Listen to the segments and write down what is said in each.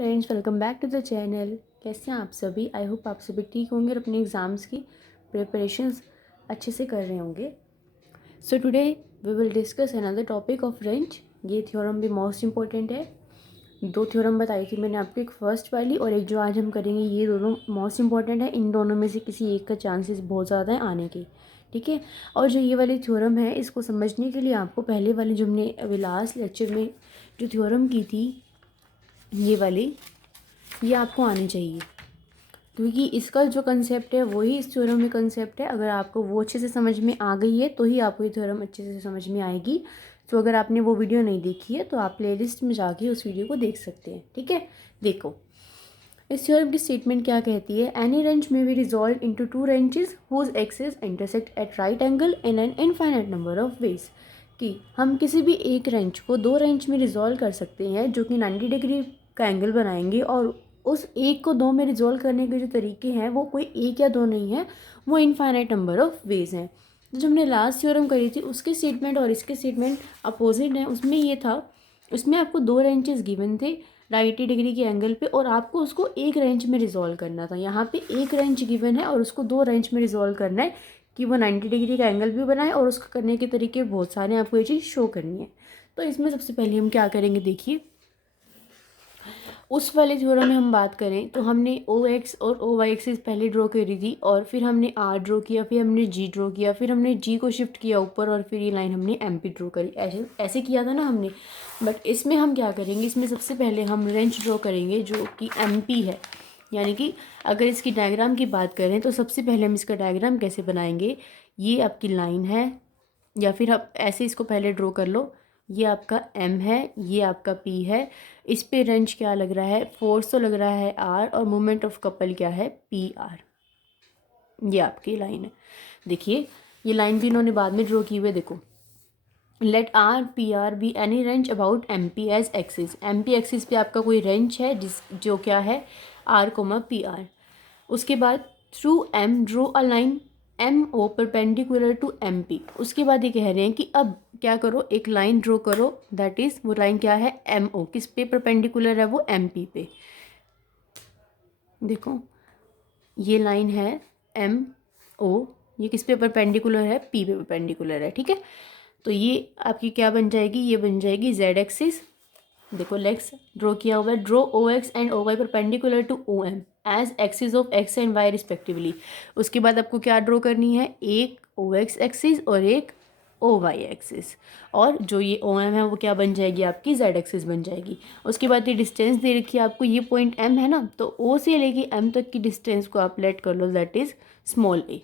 Friends, welcome back to the channel. कैसे हैं आप सभी? आई होप आप सभी ठीक होंगे और अपने एग्ज़ाम्स की प्रिपरेशंस अच्छे से कर रहे होंगे। So today we will discuss another topic of wrench. ये थ्योरम भी मोस्ट इंपॉर्टेंट है। दो थ्योरम बताई थी मैंने आपको, एक फर्स्ट वाली और एक जो आज हम करेंगे, ये दोनों मोस्ट इंपॉर्टेंट है। इन दोनों में से किसी एक का चांसेस बहुत ज़्यादा है आने के, ठीक है। और जो ये वाली थ्योरम है, इसको समझने के लिए आपको पहले वाले जो हमने अभी लास्ट लेक्चर में जो थ्योरम की थी, ये वाली, ये आपको आनी चाहिए, क्योंकि इसका जो कंसेप्ट है वही इस थ्योरम में कंसेप्ट है। अगर आपको वो अच्छे से समझ में आ गई है तो ही आपको ये थ्योरम अच्छे से समझ में आएगी। तो अगर आपने वो वीडियो नहीं देखी है तो आप प्लेलिस्ट में जाके उस वीडियो को देख सकते हैं, ठीक है। देखो, इस थ्योरम की स्टेटमेंट क्या कहती है। Any wrench may be resolve into two wrenches whose axes intersect at right angle in an infinite number of ways. कि हम किसी भी एक रेंज को दो रेंज में रिजॉल्व कर सकते हैं जो कि 90 डिग्री का एंगल बनाएंगे, और उस एक को दो में रिजॉल्व करने के जो तरीके हैं वो कोई एक या दो नहीं है, वो इनफाइनाइट नंबर ऑफ वेज हैं। जो हमने लास्ट थ्योरम करी थी उसके स्टेटमेंट और इसके स्टेटमेंट अपोजिट हैं। उसमें ये था, उसमें आपको दो रेंजेस गिवन थे 90 डिग्री के एंगल पे, और आपको उसको एक रेंज में रिजॉल्व करना था। यहाँ पे एक रेंज गिवन है और उसको दो रेंज में रिजॉल्व करना है कि वो 90 डिग्री का एंगल भी बनाए, और उसको करने के तरीके बहुत सारे, आपको ये चीज़ शो करनी है। तो इसमें सबसे पहले हम क्या करेंगे, देखिए, उस वाले थ्योरम में हम बात करें तो हमने ओ एक्स और ओ वाई एक्सिस पहले ड्रॉ करी थी, और फिर हमने आर ड्रॉ किया, फिर हमने जी ड्रॉ किया, फिर हमने जी को शिफ्ट किया ऊपर, और फिर ये लाइन हमने एम पी ड्रॉ करी। ऐसे ऐसे किया था ना हमने। बट इसमें हम क्या करेंगे, इसमें सबसे पहले हम रेंज ड्रॉ करेंगे जो कि एम पी है। यानी कि अगर इसकी डायग्राम की बात करें तो सबसे पहले हम इसका डायग्राम कैसे बनाएंगे। ये आपकी लाइन है, या फिर आप ऐसे इसको पहले ड्रॉ कर लो। ये आपका एम है, ये आपका पी है। इस पे रेंज क्या लग रहा है, फोर्स तो लग रहा है आर, और मोमेंट ऑफ कपल क्या है, पी आर। ये आपकी लाइन है। देखिए, ये लाइन भी इन्होंने बाद में ड्रॉ की हुई है। देखो, let R P R be any wrench about M P as axis. M P axis पे आपका कोई रेंज है जो क्या है, आर कोमा पी आर। उसके बाद through M draw a line M O perpendicular to M P. उसके बाद ये कह रहे हैं कि अब क्या करो, एक लाइन ड्रॉ करो, दैट इज़ वो लाइन क्या है, एम ओ। किस पे परपेंडिकुलर है, वो एम पी पे। देखो, ये लाइन है एम ओ, ये किस पे परपेंडिकुलर है, पी पे परपेंडिकुलर है, ठीक है। तो ये आपकी क्या बन जाएगी, ये बन जाएगी जेड एक्सिस। देखो, लेग्स ड्रॉ किया हुआ है। Draw O X and O Y perpendicular to O M as axis of X and Y respectively. उसके बाद आपको क्या ड्रॉ करनी है, एक ओ एक्स एक्सिस और एक ओ वाई एक्सिस, और जो ये ओ एम है वो क्या बन जाएगी, आपकी जेड एक्सिस बन जाएगी। उसके बाद ये डिस्टेंस दे रखी है आपको, ये पॉइंट एम है ना, तो ओ से लेके एम तक की डिस्टेंस को आप लेट कर लो, दैट इज स्मॉल ए,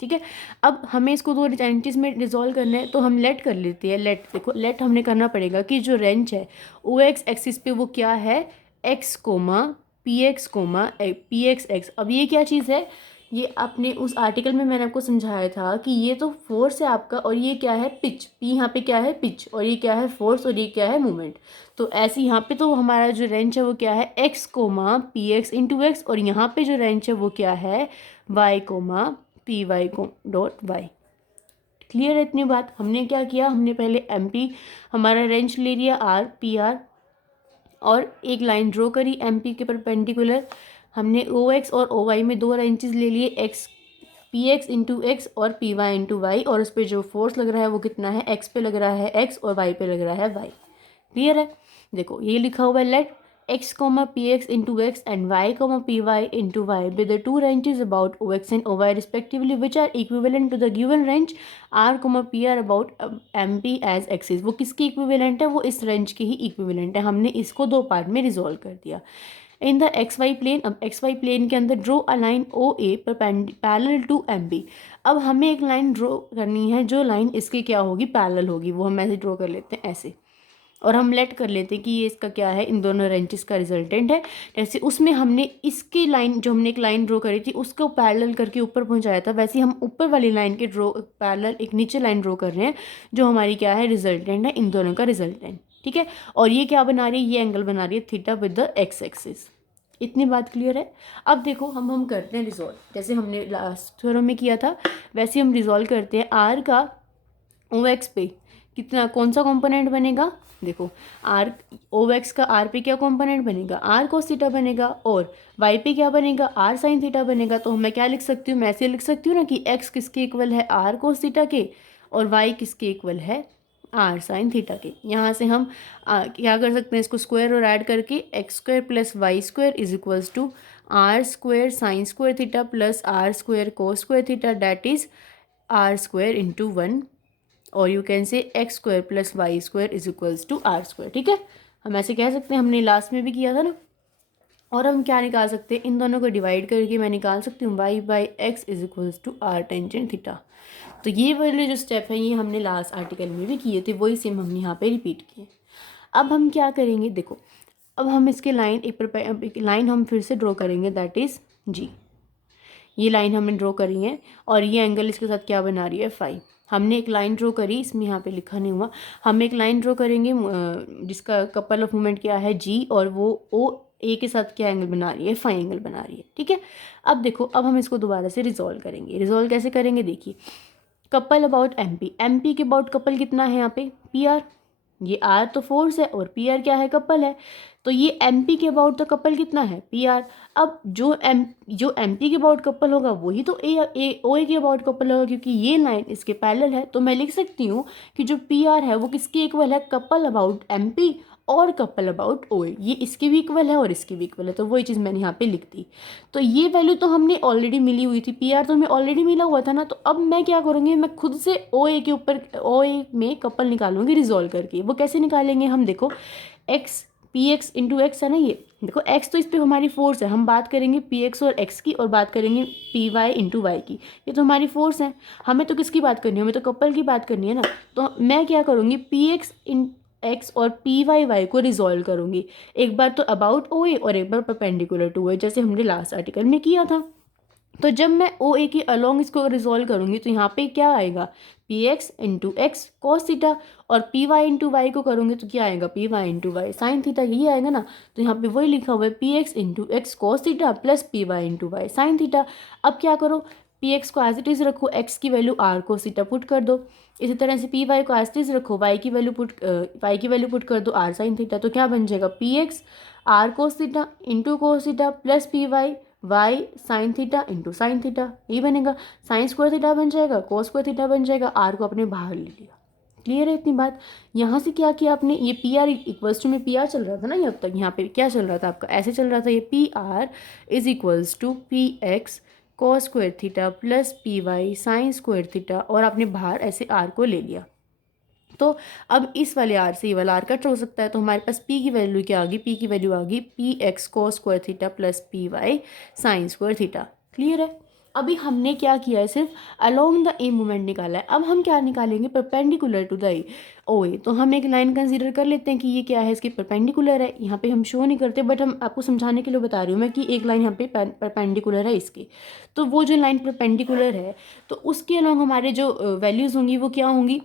ठीक है। अब हमें इसको दो रेंजेस में रिजॉल्व करना है, तो हम लेट कर लेते हैं। लेट, देखो, लेट हमने करना पड़ेगा कि जो रेंज है ओ एक्स एक्सिस पे वो क्या है, X comma P X comma P X X. अब ये क्या चीज़ है, ये आपने उस आर्टिकल में मैंने आपको समझाया था कि ये तो फोर्स है आपका, और ये क्या है, पिच। पी यहाँ पे क्या है, पिच, और ये क्या है, फोर्स, और ये क्या है, मूवमेंट। तो ऐसे यहाँ पे तो हमारा जो रेंज है वो क्या है, X comma P X into X, और यहाँ पे जो रेंज है वो क्या है, वाई कोमा पी वाई को डॉट वाई। क्लियर है इतनी बात। हमने क्या किया, हमने पहले एम पी हमारा रेंज ले लिया, आर पी आर, और एक लाइन ड्रॉ करी एम पी के परपेंडिकुलर। हमने ओ एक्स और ओ वाई में दो रेंजेस ले लिए, x P X into X और पी वाई इंटू वाई, और उस पर जो फोर्स लग रहा है वो कितना है, एक्स पे लग रहा है एक्स, और वाई पे लग रहा है वाई। क्लियर है। देखो, ये लिखा हुआ है, late x comma px into x and y comma py into y be the two ranges about ox and oy respectively which are equivalent to the given range r comma pr about mp as axis। वो किसकी equivalent है, वो इस range की ही equivalent है। हमने इसको दो पार्ट में रिजॉल्व कर दिया। In the X Y plane, अब एक्स वाई प्लेन के अंदर draw a line O A parallel to M B. अब हमें एक लाइन ड्रॉ करनी है जो लाइन इसके क्या होगी, पैरेलल होगी। वो हम ऐसे ड्रॉ कर लेते हैं, ऐसे, और हम लेट कर लेते हैं कि ये इसका क्या है, इन दोनों रेंजेस का रिजल्टेंट है। जैसे उसमें हमने इसकी लाइन, जो हमने एक लाइन ड्रॉ करी थी उसको पैरेलल करके ऊपर पहुंचाया था, वैसे हम ऊपर वाली लाइन के ड्रॉ पैरेलल एक नीचे लाइन ड्रॉ कर रहे हैं जो हमारी क्या है, रिजल्टेंट है, इन दोनों का रिजल्टेंट, ठीक है। और ये क्या बना रही है, ये एंगल बना रही है theta with the x axis. इतनी बात क्लियर है। अब देखो, हम करते हैं रिजॉल्व, जैसे हमने लास्ट थ्योरम में किया था वैसे हम रिजॉल्व करते हैं। आर का ओ एक्स पे कितना कौन सा कंपोनेंट बनेगा, देखो आर ओ एक्स का आर पे क्या कंपोनेंट बनेगा, आर कोस थीटा बनेगा, और वाई पे क्या बनेगा, आर साइन थीटा बनेगा। तो मैं क्या लिख सकती हूँ, मैं ऐसे लिख सकती हूँ ना कि एक्स किसके इक्वल है, आर कोस थीटा के, और वाई किसके इक्वल है, आर साइन थीटा के। यहाँ से हम क्या कर सकते हैं, इसको स्क्वायर और ऐड करके X square plus Y square is equals to R square sine square theta plus R square cos square theta, that is R square into 1, और you can say X square plus Y square is equals to R square. ठीक है, हम ऐसे कह सकते हैं, हमने last में भी किया था ना। और हम क्या निकाल सकते हैं, इन दोनों को डिवाइड करके मैं निकाल सकती हूँ Y by X is equals to R tangent theta. तो ये वाले जो स्टेप है ये हमने लास्ट आर्टिकल में भी किए थे, वही सेम हमने यहाँ पे रिपीट किए। अब हम क्या करेंगे, देखो अब हम इसके लाइन एक लाइन हम फिर से ड्रॉ करेंगे, दैट इज़ जी, ये लाइन हमने ड्रॉ करी है और ये एंगल इसके साथ क्या बना रही है, फाई। हमने एक लाइन ड्रॉ करी, इसमें यहाँ पे लिखा नहीं हुआ, हम एक लाइन ड्रॉ करेंगे जिसका कपल ऑफ मोमेंट क्या है जी, और वो ओ ए के साथ क्या एंगल बना रही है, फाई एंगल बना रही है। ठीक है, अब देखो अब हम इसको दोबारा से रिजॉल्व करेंगे। रिजॉल्व कैसे करेंगे, देखिए कपल अबाउट एम पी के अबाउट कपल कितना है यहाँ पे, पी आर, ये आर तो फोर्स है और पी आर क्या है, कपल है। तो ये एम पी के अबाउट तो कपल कितना है, पी आर। अब जो एम पी के अबाउट कपल होगा वही तो ए ओ ए के अबाउट कपल होगा, क्योंकि ये लाइन इसके पैरेलल है। तो मैं लिख सकती हूँ कि जो पी आर है वो किसके इक्वल है, कपल अबाउट एम पी और कपल अबाउट ओ ए, ये इसके भी इक्वल है और इसके भी इक्वल है। तो वही चीज़ मैंने यहाँ पे लिख दी। तो ये वैल्यू तो हमने ऑलरेडी मिली हुई थी, पी आर तो हमें ऑलरेडी मिला हुआ था ना। तो अब मैं क्या करूँगी, मैं खुद से ओ ए के ऊपर ओ ए में कपल निकालूंगी रिजॉल्व करके। वो कैसे निकालेंगे हम, देखो x P X into x है ना, ये देखो एक्स तो इस पर हमारी फोर्स है, हम बात करेंगे पी एक्स और एक्स की, और बात करेंगे पी वाई इंटू वाई की। ये तो हमारी फोर्स है, हमें तो किसकी बात करनी है, हमें तो कपल की बात करनी है ना। तो मैं क्या करूँगी, पी एक्स इन एक्स और पी वाई वाई को रिजॉल्व करूँगी, एक बार तो अबाउट ओ ए और एक बार परपेंडिकुलर टू ए, जैसे हमने लास्ट आर्टिकल में किया था। तो जब मैं ओ ए के अलोंग इसको रिजॉल्व करूँगी तो यहाँ पे क्या आएगा, P X into X cos theta, और पी वाई इंटू वाई को करूँगी तो क्या आएगा, P Y into Y sine theta, यही आएगा ना। तो यहाँ पे वही लिखा हुआ है, P X into X cos theta plus P Y into Y sine theta. अब क्या करो, पी एक्स को एज इट इज़ रखो, एक्स की value R cos theta put कर दो। इसी तरह से पी वाई को एज इट इज़ रखो, वाई की वैल्यू पुट कर दो आर साइन थीटा। तो क्या बन जाएगा, P X R cos theta into cos theta plus P Y Y sine theta into sine theta, ये बनेगा। साइन स्क्वायर थीटा बन जाएगा, कोस स्क्वायर थीटा बन जाएगा, आर को अपने बाहर ले लिया। क्लियर है इतनी बात। यहाँ से क्या किया आपने, ये पी आर इक्वल्स टू में पी आर चल रहा था ना ये अब तक, यहाँ पे क्या चल रहा था आपका, ऐसे चल रहा था, ये P R is equals to P x cos square theta plus P Y sine square theta, और आपने बाहर ऐसे आर को ले लिया। तो अब इस वाले आर से ये वाला आर कट हो सकता है। तो हमारे पास पी की वैल्यू क्या आ गई, पी की वैल्यू आ गई P x cos square theta plus P Y sine square theta. Clear है। अभी हमने क्या किया है, सिर्फ अलोंग द ए मोमेंट निकाला है। अब हम क्या निकालेंगे, परपेंडिकुलर टू द ए ओ ए। तो हम एक लाइन कंसीडर कर लेते हैं कि ये क्या है, इसके परपेंडिकुलर है। यहाँ पे हम शो नहीं करते, बट हम आपको समझाने के लिए बता रही हूँ मैं कि एक लाइन यहाँ पे परपेंडिकुलर है इसकी। तो वो जो लाइन परपेंडिकुलर है तो उसके अलोंग हमारे जो वैल्यूज़ होंगी वो क्या होंगी,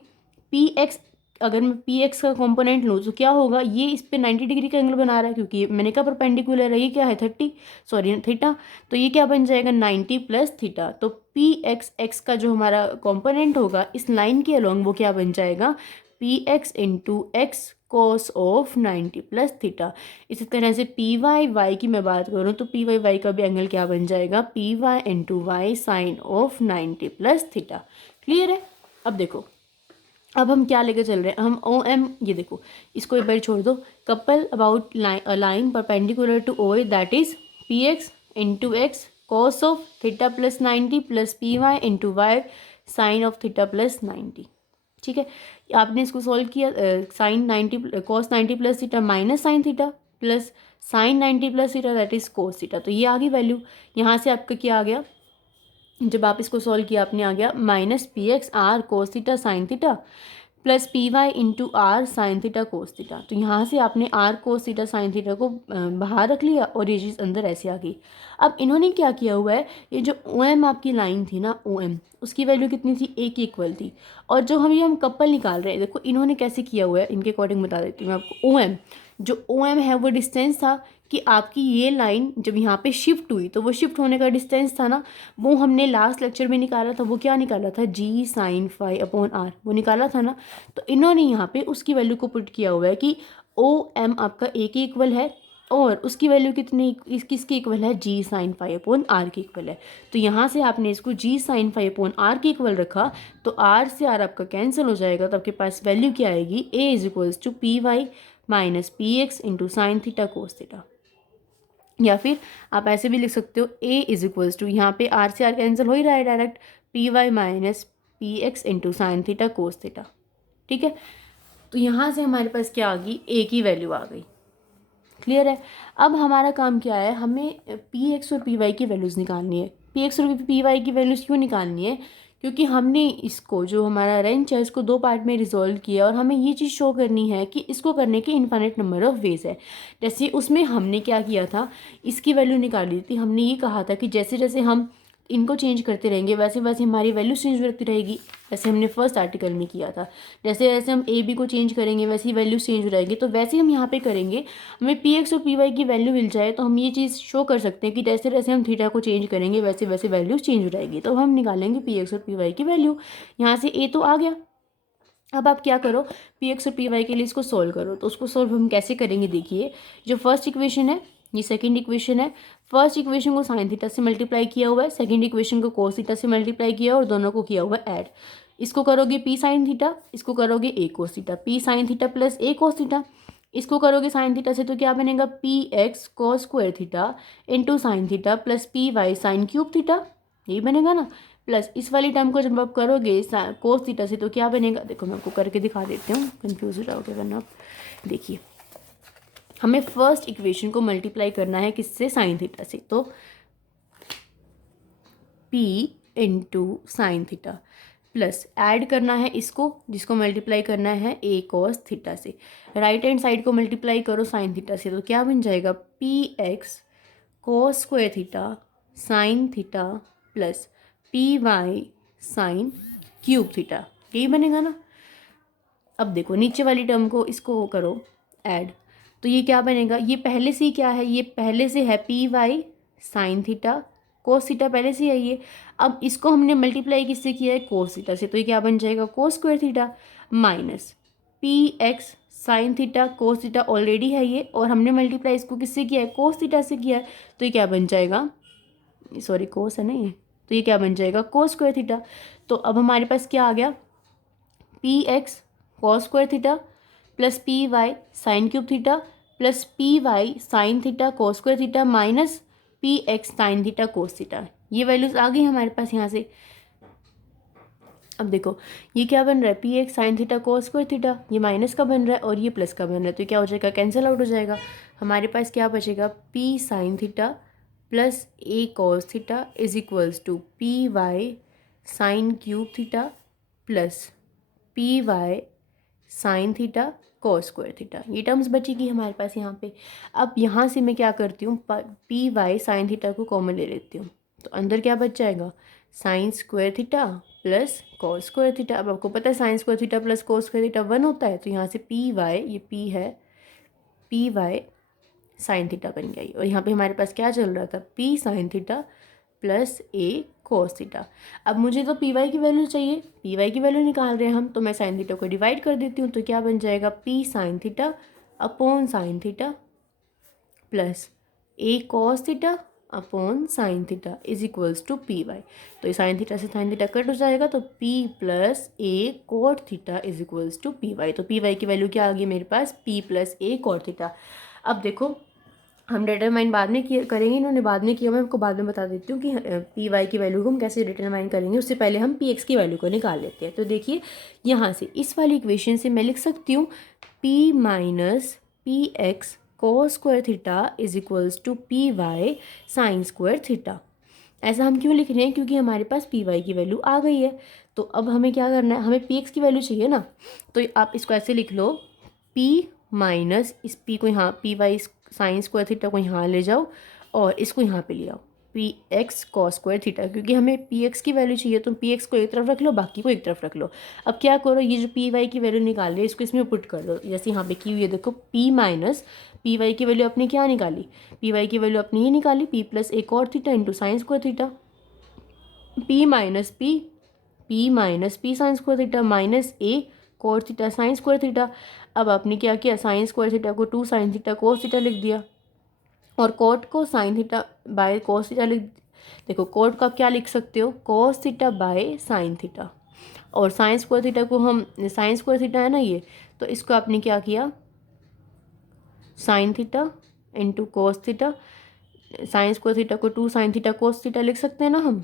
पी एक्स, अगर मैं पी एक्स का कंपोनेंट लूँ तो क्या होगा, ये इस पे 90 डिग्री का एंगल बना रहा है क्योंकि मैंने कहा परपेंडिकुलर है, ये क्या है 30 सॉरी थीटा। तो ये क्या बन जाएगा 90 प्लस थीटा। तो पी एक्स एक्स का जो हमारा कंपोनेंट होगा इस लाइन के अलोंग वो क्या बन जाएगा, P X into x cos of 90 plus theta. इसी तरह से पी वाई वाई की मैं बात करूँ तो पी वाई वाई का भी एंगल क्या बन जाएगा, P Y into Y sine of 90 plus theta. Clear है। अब देखो अब हम क्या लेकर चल रहे हैं, हम ओ एम, ये देखो इसको एक बार छोड़ दो, couple about line perpendicular to O A, that is P X into X cos of theta plus 90 plus P Y into Y sine of theta plus 90। ठीक है, आपने इसको सॉल्व किया, sine 90 cos 90 plus theta minus sine theta plus sine 90 plus theta, that is cos theta. तो ये आ गई value. यहाँ से आपका क्या आ गया, जब आप इसको सॉल्व किया आपने आ गया minus P X R cos theta sine theta plus P Y into R sine theta cos theta. तो यहाँ से आपने R cos theta sine theta को बाहर रख लिया और ये चीज़ अंदर ऐसे आ गई। अब इन्होंने क्या किया हुआ है, ये जो ओ एम आपकी लाइन थी ना, ओ एम उसकी वैल्यू कितनी थी, ए की इक्वल थी। और जो हम कपल निकाल रहे हैं, देखो इन्होंने कैसे किया हुआ है, इनके अकॉर्डिंग बता देती हूँ मैं आपको। ओ एम जो ओ एम है वो डिस्टेंस था कि आपकी ये लाइन जब यहाँ पे शिफ्ट हुई तो वो शिफ्ट होने का डिस्टेंस था ना, वो हमने लास्ट लेक्चर में निकाला था। वो क्या निकाला था, जी साइन फाई अपॉन आर, वो निकाला था ना। तो इन्होंने यहाँ पे उसकी वैल्यू को पुट किया हुआ है कि ओ एम आपका ए के इक्वल है और उसकी वैल्यू कितनी, किसके इक्वल है, जी साइन फाई अपॉन आर के इक्वल है। तो यहाँ से आपने इसको जी साइन फाई अपॉन आर के इक्वल रखा तो आर से आर आपका कैंसिल हो जाएगा। तो आपके पास वैल्यू क्या आएगी, A is equals to P Y minus P X into sine theta cos theta. या फिर आप ऐसे भी लिख सकते हो, ए इज इक्वल्स टू, यहाँ पे आर से आर कैंसिल हो ही रहा है direct, P Y minus P X into sine theta cos theta. ठीक है, तो यहाँ से हमारे पास क्या आ गई, ए की वैल्यू आ गई। क्लियर है। अब हमारा काम क्या है, हमें पी एक्स और पी वाई की वैल्यूज़ निकालनी है। पी एक्स और पी वाई की वैल्यूज़ क्यों निकालनी है, क्योंकि हमने इसको जो हमारा रेंच है इसको दो पार्ट में रिजॉल्व किया और हमें ये चीज़ शो करनी है कि इसको करने के इन्फाइनेट नंबर ऑफ वेज है। जैसे उसमें हमने क्या किया था, इसकी वैल्यू निकाली थी। हमने ये कहा था कि जैसे जैसे हम इनको चेंज करते रहेंगे वैसे वैसे हमारी वैल्यू चेंज होती रहेगी। जैसे हमने फर्स्ट आर्टिकल में किया था, जैसे जैसे हम ए बी को चेंज करेंगे वैसे ही वैल्यू चेंज हो जाएगी। तो वैसे हम यहाँ पे करेंगे, हमें पी एक्स और पी वाई की वैल्यू मिल जाए तो हम ये चीज़ शो कर सकते हैं कि जैसे जैसे हम थीटा को चेंज करेंगे वैसे वैसे वैल्यू चेंज हो जाएगी। तो हम निकालेंगे पी एक्स और पी वाई की वैल्यू। यहाँ से ए तो आ गया। अब आप क्या करो, पी एक्स और पी वाई के लिए इसको सोल्व करो। तो उसको सोल्व हम कैसे करेंगे, देखिए जो फर्स्ट इक्वेशन है ये सेकंड इक्वेशन है। फर्स्ट इक्वेशन को साइन थीटा से मल्टीप्लाई किया हुआ है, सेकंड इक्वेशन को कोस थीटा से मल्टीप्लाई किया और दोनों को किया हुआ है ऐड। इसको करोगे पी साइन थीटा, इसको करोगे A cos theta, P sine theta plus A cos theta. इसको करोगे साइन थीटा से तो क्या बनेगा, P x cos square theta into sine theta plus P Y sine cube theta, यही बनेगा ना। प्लस इस वाली टर्म को जब आप करोगे कोस थीटा से तो क्या बनेगा, देखो मैं आपको करके दिखा देती हूँ, कंफ्यूज हो जाओगे वरना आप। देखिए हमें फर्स्ट इक्वेशन को मल्टीप्लाई करना है किससे, साइन थीटा से। तो p into sine theta plus add करना है इसको, जिसको मल्टीप्लाई करना है a cos थीटा से। राइट हैंड साइड को मल्टीप्लाई करो साइन थीटा से तो क्या बन जाएगा, P x cos square theta sine theta plus P Y sine cube theta, यही बनेगा ना। अब देखो नीचे वाली टर्म को इसको करो ऐड, तो ये क्या बनेगा, ये पहले से ही क्या है, ये पहले से है P Y sine theta cos theta, पहले से है ये। अब इसको हमने मल्टीप्लाई किससे किया है, कोस थीटा से, तो ये क्या बन जाएगा, कोस square theta minus P x sine theta cos theta already है ये, और हमने मल्टीप्लाई इसको किससे किया है, कोस थीटा से किया है। तो ये क्या बन जाएगा, सॉरी कोस है ना ये, तो ये क्या बन जाएगा, कोस स्क्वायर थीटा। तो अब हमारे पास क्या आ गया, p x cos square theta plus P Y sine cube theta plus P Y sine theta cos square theta minus P x sine theta cos theta. ये वैल्यूज आ गई हमारे पास यहाँ से। अब देखो ये क्या बन रहा है, P x sine theta cos square theta, ये माइनस का बन रहा है और ये प्लस का बन रहा है, तो क्या हो जाएगा, कैंसिल आउट हो जाएगा। हमारे पास क्या बचेगा, p sine theta plus a cos theta is equals to P Y sine cube theta plus P Y sine theta cos square theta. ये टर्म्स बचेगी हमारे पास यहाँ पे। अब यहाँ से मैं क्या करती हूँ, पी वाई साइन थीटा को कॉमन ले लेती हूँ, तो अंदर क्या बच जाएगा, sign square theta plus cos square theta. अब आपको पता है sign square theta plus cos square theta 1 होता है, तो यहाँ से पी वाई, ये पी है, पी वाई साइन थीटा बन गई। और यहाँ पे हमारे पास क्या चल रहा था, P sine theta plus A cos theta. अब मुझे तो पी वाई की वैल्यू चाहिए, पी वाई की वैल्यू निकाल रहे हैं हम, तो मैं साइन थीटा को डिवाइड कर देती हूँ, तो क्या बन जाएगा, p sine theta upon sine theta plus a cos theta upon sine theta is equals to P y. तो ये साइन थीटा से साइन थीटा कट हो जाएगा, तो p plus a cot theta is equals to P y. तो p y की value क्या आ गई मेरे पास, p plus a cot theta. अब देखो हम डिटरमाइन बाद में करेंगे, इन्होंने बाद में किया, मैं आपको बाद में बता देती हूँ कि पी वाई की वैल्यू को हम कैसे डिटरमाइन करेंगे। उससे पहले हम पी एक्स की वैल्यू को निकाल लेते हैं। तो देखिए यहाँ से इस वाली इक्वेशन से मैं लिख सकती हूँ p minus P x cos square theta is equals to P Y sine square theta. ऐसा हम क्यों लिख रहे हैं, क्योंकि हमारे पास पी वाई की वैल्यू आ गई है। तो अब हमें क्या करना है, हमें पी एक्स की वैल्यू चाहिए ना, तो आप इसको ऐसे लिख लो, पी माइनस इस पी को यहाँ, p Y sine square theta को यहाँ ले जाओ और इसको यहाँ पे ले आओ, P x cos square theta, क्योंकि हमें पी एक्स की वैल्यू चाहिए तो पी एक्स को एक तरफ रख लो, बाकी को एक तरफ रख लो। अब क्या करो, ये जो पी वाई की वैल्यू निकाल रही है इसको इसमें पुट कर दो, जैसे यहाँ पे की हुई है देखो, पी माइनस पी वाई की वैल्यू अपनी क्या निकाली, पी वाई की वैल्यू अपनी ये निकाली, पी प्लस एक और theta into sine square theta, P minus P minus P sine square theta minus A cos theta sine square theta. अब आपने क्या किया, साइन स्क्वायर थीटा को 2 साइन थीटा कोस थीटा लिख दिया, और कोट को sine theta by cos theta लिख, देखो कोट का क्या लिख सकते हो, cos theta by sine theta, और साइन स्क्वायर थीटा को हम, साइन स्क्वायर थीटा है ना ये, तो इसको आपने क्या किया, sign theta into cos theta, sine square theta को 2 साइन थीटा कोस थीटा लिख सकते हैं ना हम।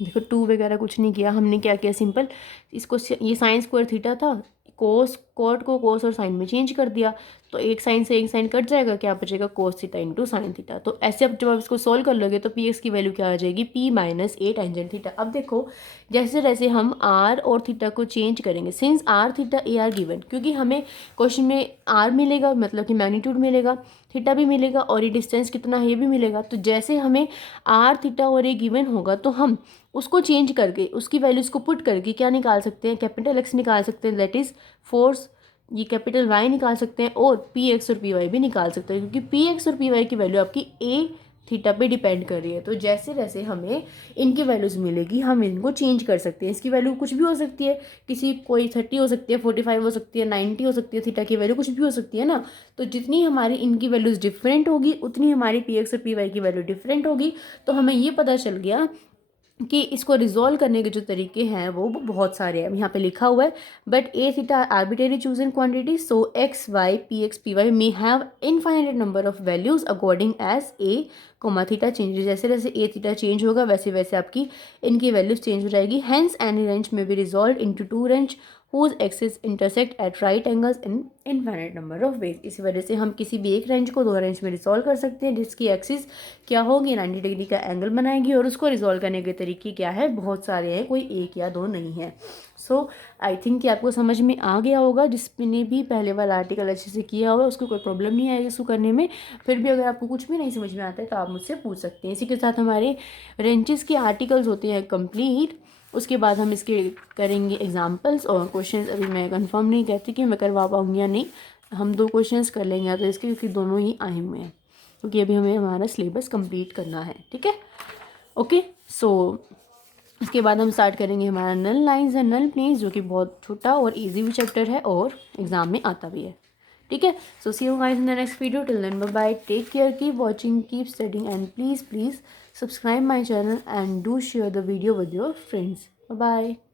देखो 2 वगैरह कुछ नहीं किया हमने, क्या किया सिंपल इसको, ये साइन स्क्वायर थीटा था, कोस कोट को कोस और साइन में चेंज कर दिया, तो एक साइन से एक साइन कट जाएगा, क्या बचेगा कोस थीटा इंटू साइन थीटा। तो ऐसे अब जब आप इसको सोल्व कर लोगे तो पी एक्स की वैल्यू क्या आ जाएगी, पी माइनस ए टेंजेंट थीटा। अब देखो जैसे जैसे हम आर और थीटा को चेंज करेंगे, since r theta a are given, क्योंकि हमें क्वेश्चन में आर मिलेगा मतलब कि मैग्नीट्यूड मिलेगा, थीटा भी मिलेगा, और ये डिस्टेंस कितना है ये भी मिलेगा, तो जैसे हमें आर थीटा और ए गिवन होगा तो हम उसको चेंज करके उसकी वैल्यूज़ को पुट करके क्या निकाल सकते हैं, कैपिटल एक्स निकाल सकते हैं, दैट इज़ फोर्स, ये कैपिटल वाई निकाल सकते हैं, और पी एक्स और पी वाई भी निकाल सकते हैं, क्योंकि पी एक्स और पी वाई की वैल्यू आपकी ए थीटा पे डिपेंड कर रही है। तो जैसे जैसे हमें इनकी वैल्यूज़ मिलेगी हम इनको चेंज कर सकते हैं, इसकी वैल्यू कुछ भी हो सकती है, किसी कोई 30 हो सकती है, 45 हो सकती है, 90 हो सकती है, थीटा की वैल्यू कुछ भी हो सकती है ना। तो जितनी हमारी इनकी वैल्यूज़ डिफरेंट होगी उतनी हमारी पी एक्स और पी वाई की वैल्यू डिफरेंट होगी। तो हमें ये पता चल गया कि इसको रिजॉल्व करने के जो तरीके हैं वो बहुत सारे हैं, यहाँ पे लिखा हुआ है, but a theta arbitrary chosen quantity, so x y p x p y may have infinite number of values according as a comma theta change, जैसे जैसे ए थीटा चेंज होगा वैसे वैसे आपकी इनकी वैल्यूज चेंज हो जाएगी। Hence any wrench may be resolve into 2 range whose axis intersect at right angles in infinite number of ways। इसी वजह से हम किसी भी एक रेंज को 2 रेंज में रिजॉल्व कर सकते हैं, जिसकी एक्सिस क्या होगी, 90 डिग्री का एंगल बनाएगी, और उसको रिजॉल्व करने के तरीके क्या है, बहुत सारे हैं, कोई एक या दो नहीं है। सो आई थिंक कि आपको समझ में आ गया होगा, जिसने भी पहले वाला आर्टिकल अच्छे से किया होगा उसको कोई प्रॉब्लम नहीं आएगी इसको करने में। फिर भी अगर आपको कुछ भी नहीं समझ में आता है तो आप मुझसे पूछ सकते हैं। इसी के साथ हमारे रेंचेस के आर्टिकल्स होते हैं कंप्लीट, उसके बाद हम इसके करेंगे एग्जाम्पल्स और क्वेश्चंस। अभी मैं कंफर्म नहीं कहती कि मैं करवा पाऊँगी या नहीं, हम 2 क्वेश्चंस कर लेंगे तो इसके, क्योंकि दोनों ही आए हुए हैं, क्योंकि अभी हमें हमारा सिलेबस कंप्लीट करना है, ठीक है। ओके, सो इसके बाद हम स्टार्ट करेंगे हमारा नल लाइंस एंड नल प्लेन्स, जो कि बहुत छोटा और इजी भी चैप्टर है और एग्जाम में आता भी है, ठीक है। So see you guys in the next video, till then bye bye, take care, keep watching, keep studying, and please subscribe my channel and do share the video with your friends. Bye bye.